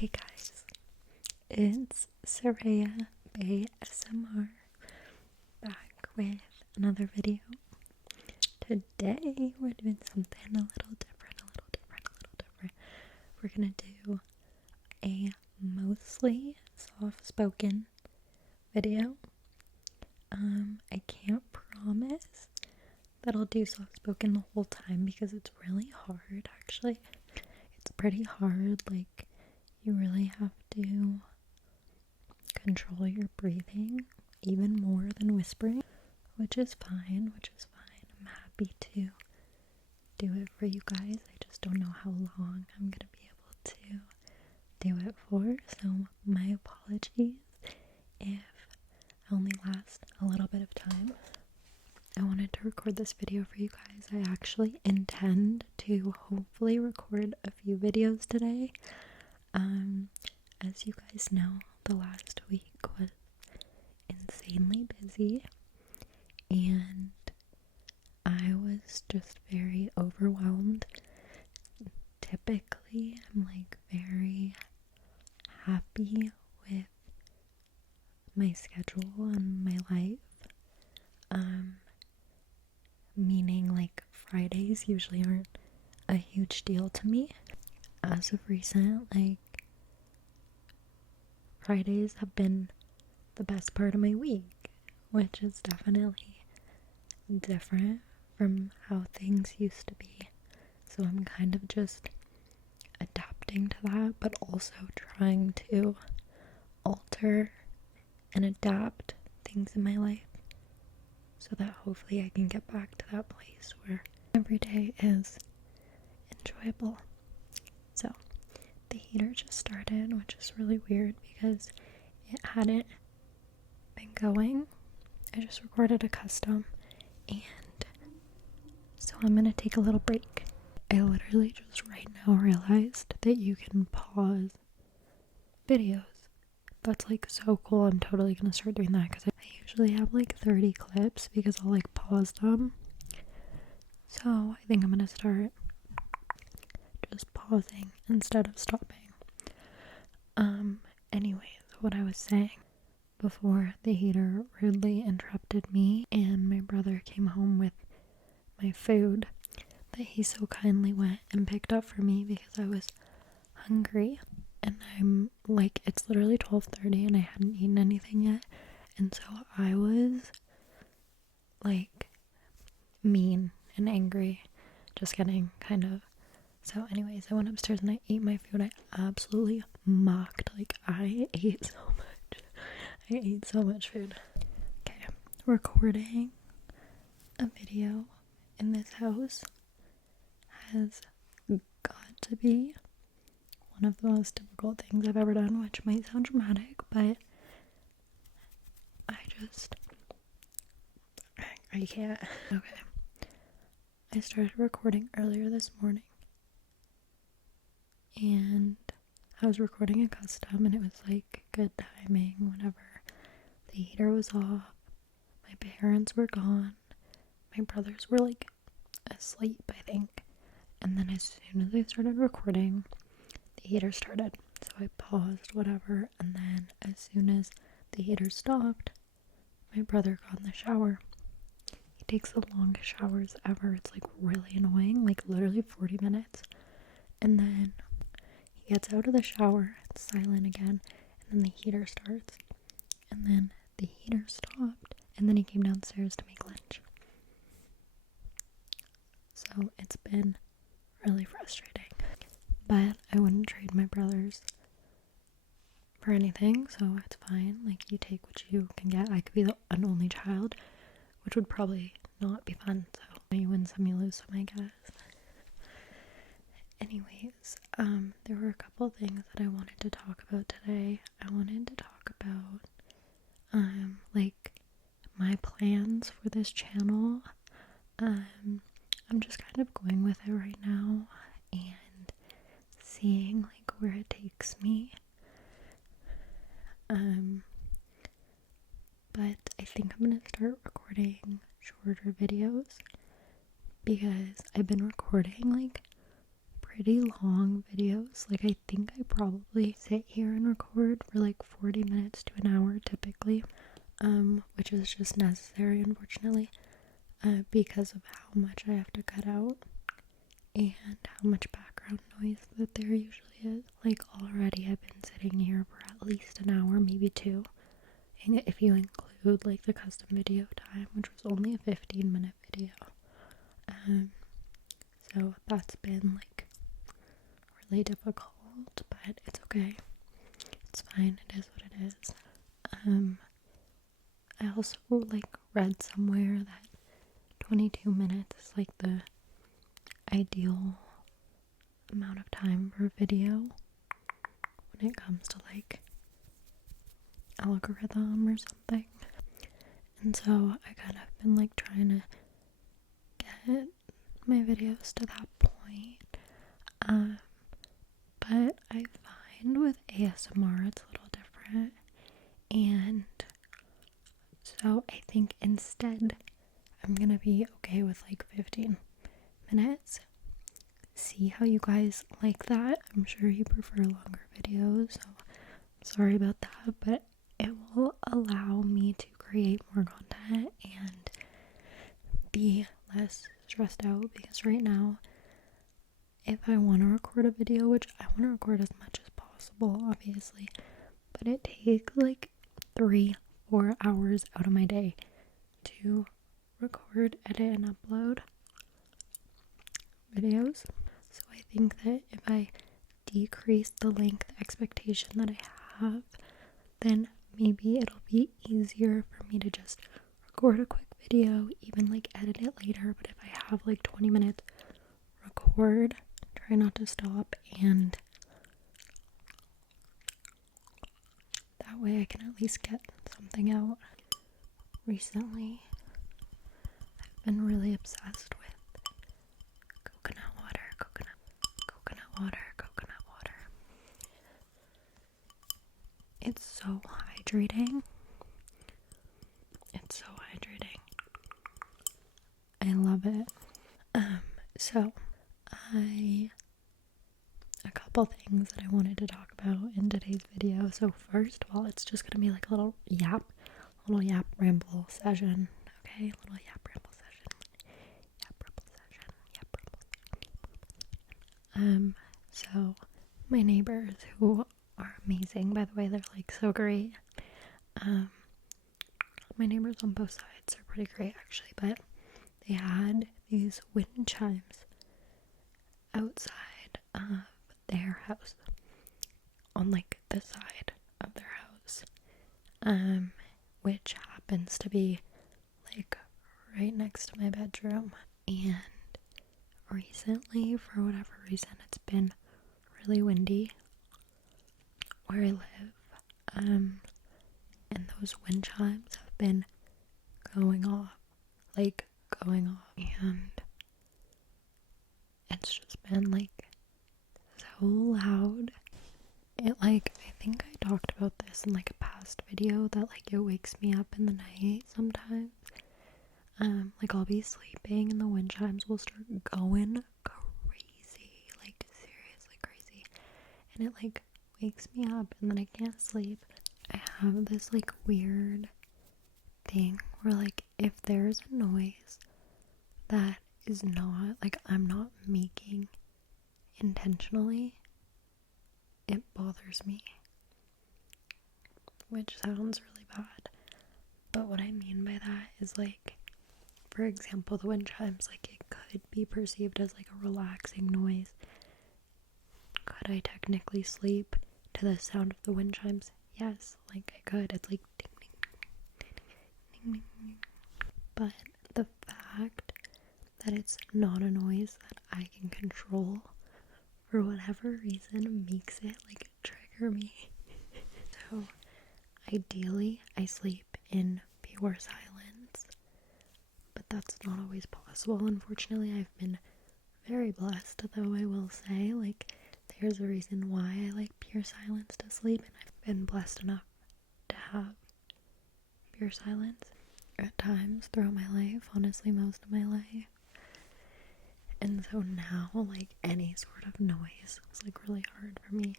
Hey guys, it's Sureya ASMR back with another video. Today we're doing something a little different. We're gonna do a mostly soft-spoken video. I can't promise that I'll do soft-spoken the whole time because it's really hard actually. It's pretty hard, like you really have to control your breathing even more than whispering, which is fine. I'm happy to do it for you guys. I just don't know how long I'm gonna be able to do it for, so my apologies if I only last a little bit of time. I wanted to record this video for you guys. I actually intend to hopefully record a few videos today. As you guys know, the last week was insanely busy and I was just very overwhelmed. Typically, I'm like very happy with my schedule and my life. Meaning like Fridays usually aren't a huge deal to me. As of recent, like Fridays have been the best part of my week, which is definitely different from how things used to be. So I'm kind of just adapting to that, but also trying to alter and adapt things in my life so that hopefully I can get back to that place where every day is enjoyable. So the heater just started, which is really weird because it hadn't been going. I just recorded a custom and so I'm gonna take a little break. I literally just right now realized that you can pause videos. That's like so cool. I'm totally gonna start doing that because I usually have like 30 clips because I'll like pause them. So I think I'm gonna start just pausing instead of stopping. Anyways, what I was saying before the heater rudely interrupted me and my brother came home with my food that he so kindly went and picked up for me because I was hungry, and I'm like, it's literally 12:30 and I hadn't eaten anything yet, and so I was like mean and angry. Just kidding, kind of. So anyways, I went upstairs and I ate my food. I absolutely mocked. Like, I ate so much. I ate so much food. Okay, recording a video in this house has got to be one of the most difficult things I've ever done, which might sound dramatic, but I can't. Okay. I started recording earlier this morning and I was recording a custom and it was like good timing whenever the heater was off. My parents were gone. My brothers were like asleep, I think. And then as soon as I started recording, the heater started. So I paused, whatever, and then as soon as the heater stopped, my brother got in the shower. He takes the longest showers ever. It's like really annoying, like literally 40 minutes. And then he gets out of the shower, it's silent again, and then the heater starts. And then the heater stopped, and then he came downstairs to make lunch. So it's been really frustrating. But I wouldn't trade my brothers for anything, so it's fine. Like, you take what you can get. I could be an only child, which would probably not be fun, so you win some, you lose some, I guess. Anyways, there were a couple things that I wanted to talk about today. I wanted to talk about, like, my plans for this channel. I'm just kind of going with it right now and seeing, like, where it takes me. But I think I'm gonna start recording shorter videos because I've been recording, like, pretty long videos. Like, I think I probably sit here and record for like 40 minutes to an hour typically, which is just necessary, unfortunately, because of how much I have to cut out and how much background noise that there usually is. Like, already I've been sitting here for at least an hour, maybe 2. And if you include like the custom video time, which was only a 15-minute video. So that's been like really difficult, but it's okay. It's fine. It is what it is. I also like read somewhere that 22 minutes is like the ideal amount of time for a video when it comes to like algorithm or something. And so I kind of been like trying to get my videos to that point. But I find with ASMR it's a little different. And so I think instead I'm gonna be okay with like 15 minutes. See how you guys like that. I'm sure you prefer longer videos, so sorry about that, but it will allow me to create more content and be less stressed out, because right now if I want to record a video, which I want to record as much as possible obviously, but it takes like 3-4 hours out of my day to record, edit, and upload videos. So I think that if I decrease the length expectation that I have, then maybe it'll be easier for me to just record a quick video, even like edit it later. But if I have like 20 minutes, record, try not to stop, and that way I can at least get something out. Recently I've been really obsessed with coconut water. It's so hydrating. I love it. So a couple things that I wanted to talk about in today's video. So first of all, it's just gonna be like a little yap ramble session. Okay, little yap ramble session. So my neighbors, who are amazing, by the way, they're like so great. My neighbors on both sides are pretty great actually, but they had these wind chimes outside of their house, on like the side of their house, which happens to be like right next to my bedroom. And recently, for whatever reason, it's been really windy where I live, and those wind chimes have been going off, and it's just been like so loud. It like, I think I talked about this in like a past video, that like it wakes me up in the night sometimes. Like I'll be sleeping and the wind chimes will start going crazy, like seriously crazy, and it like wakes me up and then I can't sleep. I have this like weird thing where like if there's a noise that is not like I'm not making intentionally, it bothers me, which sounds really bad. But what I mean by that is like, for example, the wind chimes, like it could be perceived as like a relaxing noise. Could I technically sleep to the sound of the wind chimes? Yes, like I could. It's like ding ding ding ding ding ding. But the fact that it's not a noise that I can control for whatever reason makes it like trigger me. So ideally I sleep in pure silence, but that's not always possible. Unfortunately, I've been very blessed, though I will say, like there's a reason why I like pure silence to sleep, and I've been blessed enough to have pure silence at times throughout my life, honestly most of my life. And so now, like, any sort of noise was like really hard for me.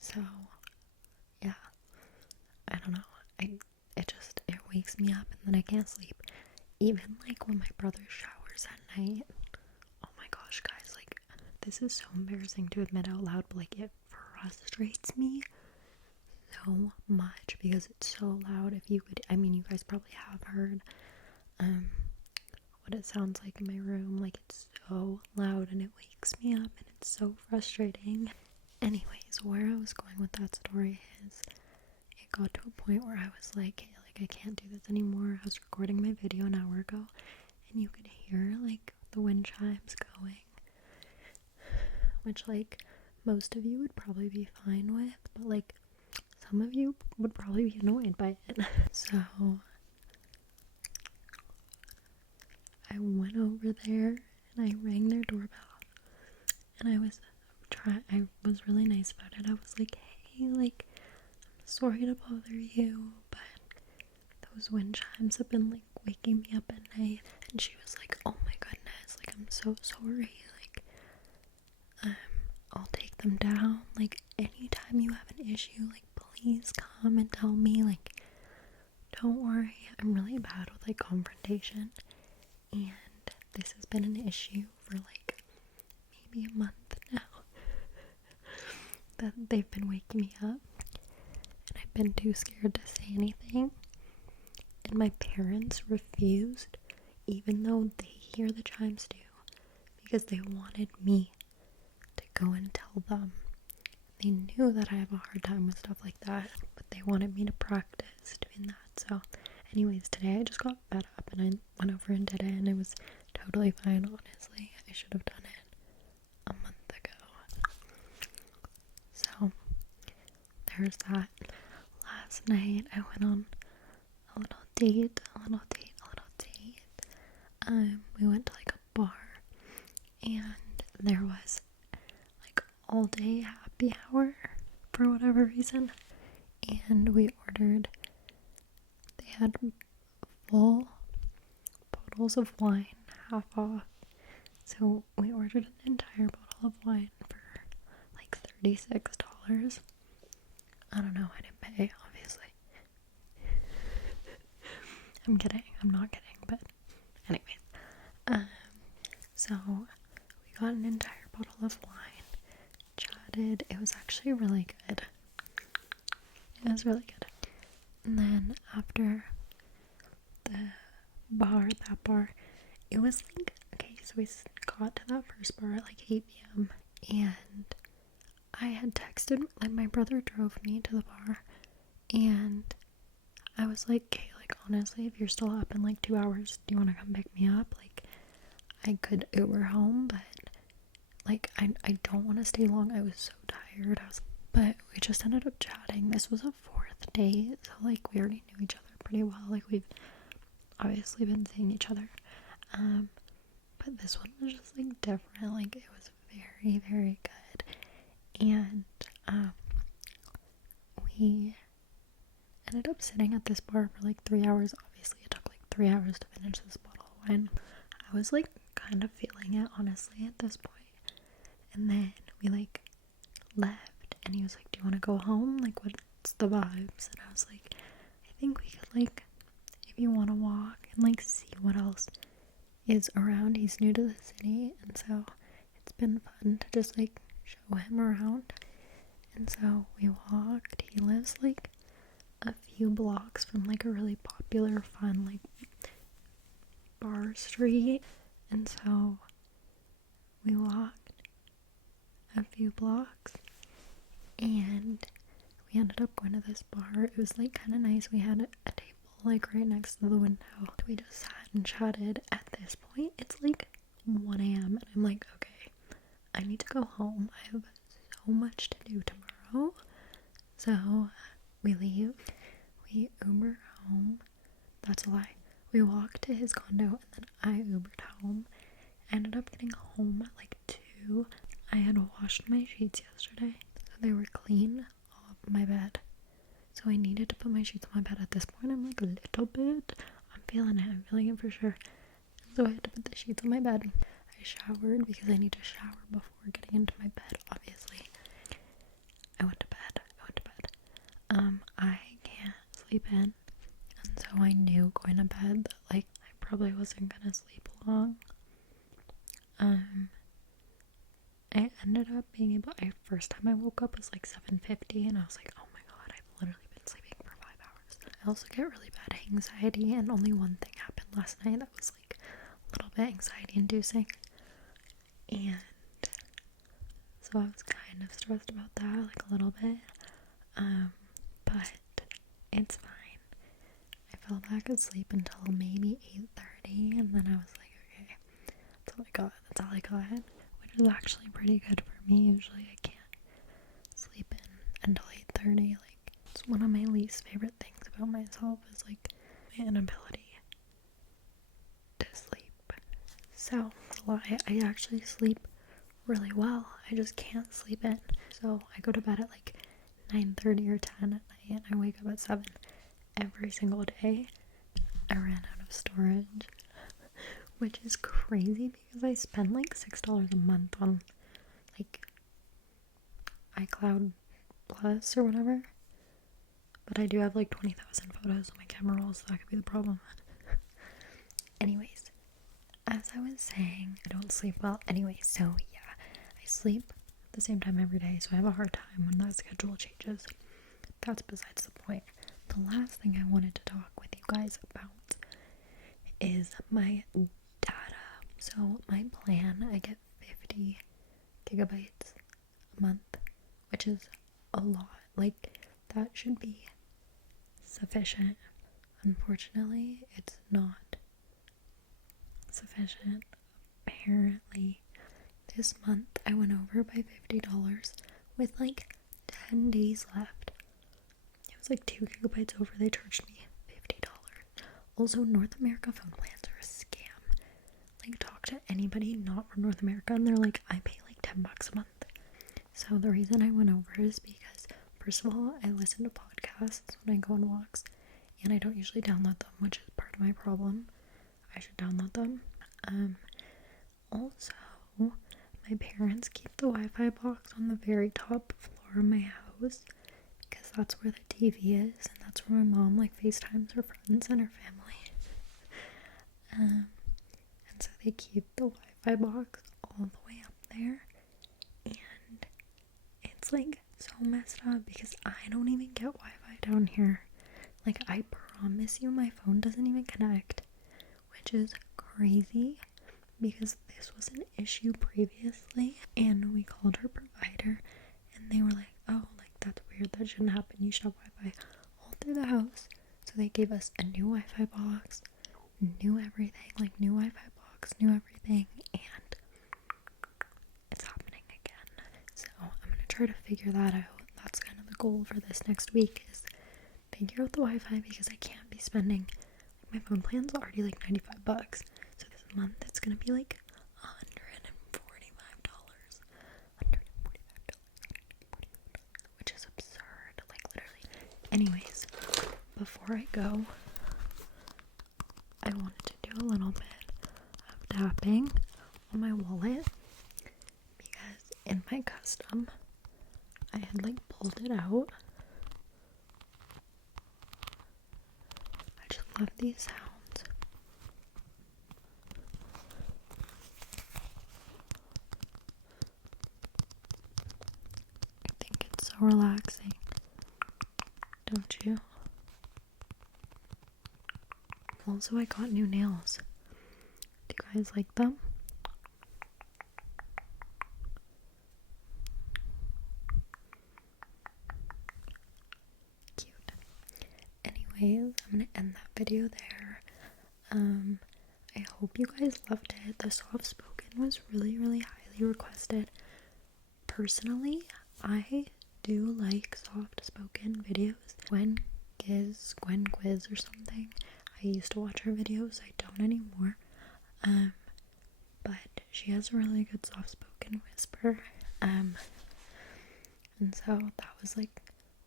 So yeah, I don't know. It wakes me up and then I can't sleep. Even like when my brother showers at night. Oh my gosh, guys, like, this is so embarrassing to admit out loud, but like, it frustrates me so much because it's so loud. If you could, I mean, you guys probably have heard what it sounds like in my room. Like, it's so loud and it wakes me up and it's so frustrating. Anyways, where I was going with that story is it got to a point where I was like, hey, like, I can't do this anymore. I was recording my video an hour ago and you could hear like the wind chimes going, which like most of you would probably be fine with, but like some of you would probably be annoyed by it. So I went over there and I rang their doorbell and I was really nice about it. I was like, hey, like, I'm sorry to bother you, but those wind chimes have been like waking me up at night. And she was like, oh my goodness, like, I'm so sorry, like, I'll take them down. Like, anytime you have an issue, like, please come and tell me. Like, don't worry, I'm really bad with like confrontation, and this has been an issue for like maybe a month now that they've been waking me up, and I've been too scared to say anything. And my parents refused, even though they hear the chimes too, because they wanted me to go and tell them. They knew that I have a hard time with stuff like that, but they wanted me to practice doing that. So anyways, today I just got fed up and I went over and did it, and it was totally fine. Honestly, I should have done it a month ago. So there's that. Last night I went on a little date. We went to like a bar, and there was like all day happy hour for whatever reason, and we ordered, they had full bottles of wine, half off, so we ordered an entire bottle of wine for like $36. I don't know, I didn't pay, obviously. I'm kidding, I'm not kidding, but anyways, so we got an entire bottle of wine, chatted, it was actually really good. It was really good. And then after that bar, it was like, okay, so we got to that first bar at like 8 p.m. and I had texted, like, my brother drove me to the bar, and I was like, okay, like, honestly, if you're still up in like 2 hours, do you want to come pick me up? Like, I could Uber home, but like, I don't want to stay long. I was so tired. But we just ended up chatting. This was a 4th date, so like, we already knew each other pretty well. Like, we've obviously been seeing each other, but this one was just like different. Like, it was very, very good. And we ended up sitting at this bar for like 3 hours. Obviously it took like 3 hours to finish this bottle of wine. I was like kind of feeling it, honestly, at this point. And then we like left, and he was like, do you want to go home? Like, what's the vibes? And I was like, I think we could, like, if you want to walk and like see what else is around. He's new to the city, and so it's been fun to just like show him around. And so we walked. He lives like a few blocks from like a really popular, fun like bar street, and so we walked a few blocks and we ended up going to this bar. It was like kind of nice. We had a table like right next to the window. We just sat and chatted. At this point it's like 1 a.m. and I'm like, okay, I need to go home. I have so much to do tomorrow. So we leave, we Uber home. That's a lie. We walked to his condo and then I Ubered home. I ended up getting home at like 2. I had washed my sheets yesterday, so they were clean off my bed. So I needed to put my sheets on my bed. At this point I'm like a little bit, I'm feeling it for sure. So I had to put the sheets on my bed. I showered because I need to shower before getting into my bed, obviously. I went to bed. I can't sleep in, and so I knew going to bed that, like, I probably wasn't gonna sleep long. I ended up being able, first time I woke up was like 7:50, and I was like, oh my god, I've literally been sleeping for 5 hours. I also get really bad anxiety, and only one thing happened last night that was like a little bit anxiety inducing, and so I was kind of stressed about that, like a little bit, but it's fine. I fell back asleep until maybe 8:30, and then I was like, okay, that's all I got, which is actually pretty good for me. Usually I can't sleep in until 8:30. Like, it's one of my least favorite things about myself is like my inability to sleep. So I actually sleep really well. I just can't sleep in. So I go to bed at like 9:30 or 10 at night, and I wake up at 7 every single day. I ran out of storage, which is crazy because I spend like $6 a month on like iCloud Plus or whatever. But I do have like 20,000 photos on my camera roll, so that could be the problem. Anyways, as I was saying, I don't sleep well. Anyway, so yeah, I sleep at the same time every day, so I have a hard time when that schedule changes. That's besides the point. The last thing I wanted to talk with you guys about is my data. So my plan, I get 50 gigabytes a month, which is a lot. Like, that should be sufficient. Unfortunately, it's not sufficient. Apparently, this month I went over by $50 with like 10 days left. It was like 2 gigabytes over. They charged me $50. Also, North America phone plans are a scam. Like, talk to anybody not from North America and they're like, I pay like $10 a month. So the reason I went over is because, first of all, I listen to podcasts when I go on walks, and I don't usually download them, which is part of my problem. I should download them. Also, my parents keep the Wi-Fi box on the very top floor of my house because that's where the TV is, and that's where my mom like FaceTimes her friends and her family. And so they keep the Wi-Fi box all the way up there, and it's like so messed up because I don't even get Wi-Fi down here. Like, I promise you my phone doesn't even connect, which is crazy because this was an issue previously, and we called our provider and they were like, oh, like, that's weird, that shouldn't happen, you should have Wi-Fi all through the house. So they gave us a new Wi-Fi box, new everything, like new Wi-Fi box, new everything, and it's happening again. So I'm gonna try to figure that out. That's kind of the goal for this next week, is figure out the Wi-Fi, because I can't be spending, like, my phone plan's already like $95, so this month it's gonna be like $145, which is absurd, like, literally. Anyways, before I go, I wanted to do a little bit of tapping on my wallet, because in my custom, I had like pulled it out. I just love these sounds. I think it's so relaxing, don't you? Also, I got new nails. Do you guys like them? Cute. Anyways, I'm gonna end that video there. I hope you guys loved it. The soft spoken was really, really highly requested. Personally, I do like soft spoken videos. Gwen Quiz or something. I used to watch her videos. I don't anymore. But she has a really good soft spoken whisper. And so that was like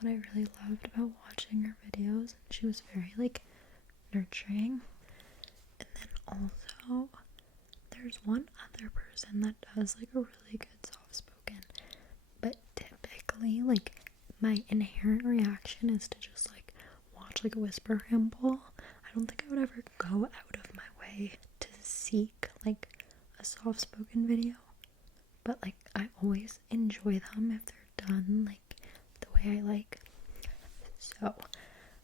what I really loved about watching her videos. She was very like nurturing. also, there's one other person that does like a really good soft spoken, but typically like my inherent reaction is to just like watch like a whisper ramble. I don't think I would ever go out of my way to seek like a soft spoken video, but like I always enjoy them if they're done like the way I like. So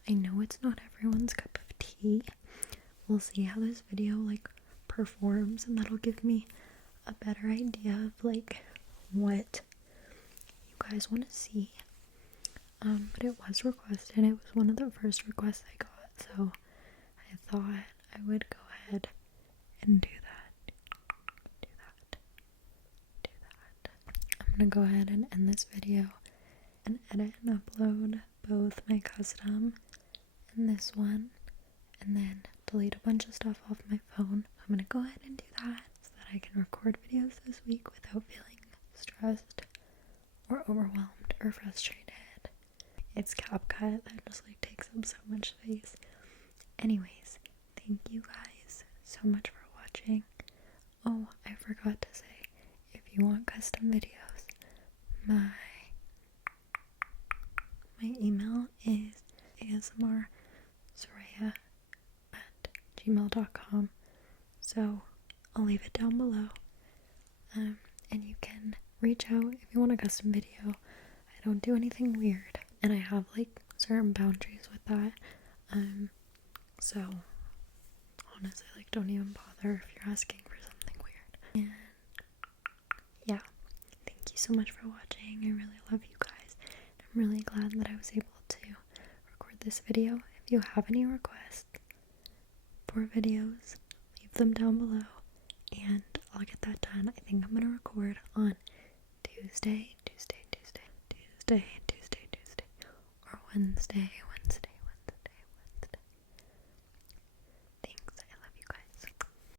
I know it's not everyone's cup of tea. We'll see how this video like performs, and that'll give me a better idea of like what you guys want to see. But it was requested. It was one of the first requests I got, so I thought I would go ahead and do that. I'm gonna go ahead and end this video and edit and upload both my custom and this one, and then delete a bunch of stuff off my phone. I'm gonna go ahead and do that so that I can record videos this week without feeling stressed or overwhelmed or frustrated. It's CapCut that just like takes up so much space. Anyways, thank you guys so much for watching. Oh, I forgot to say, if you want custom videos, my email is asmrsureya@gmail.com. So I'll leave it down below. And you can reach out if you want a custom video. I don't do anything weird, and I have like certain boundaries with that. So honestly, like, don't even bother if you're asking for something weird. And yeah, thank you so much for watching. I really love you guys. I'm really glad that I was able to record this video. If you have any requests for videos, leave them down below and I'll get that done. I think I'm gonna record on Tuesday, or Wednesday,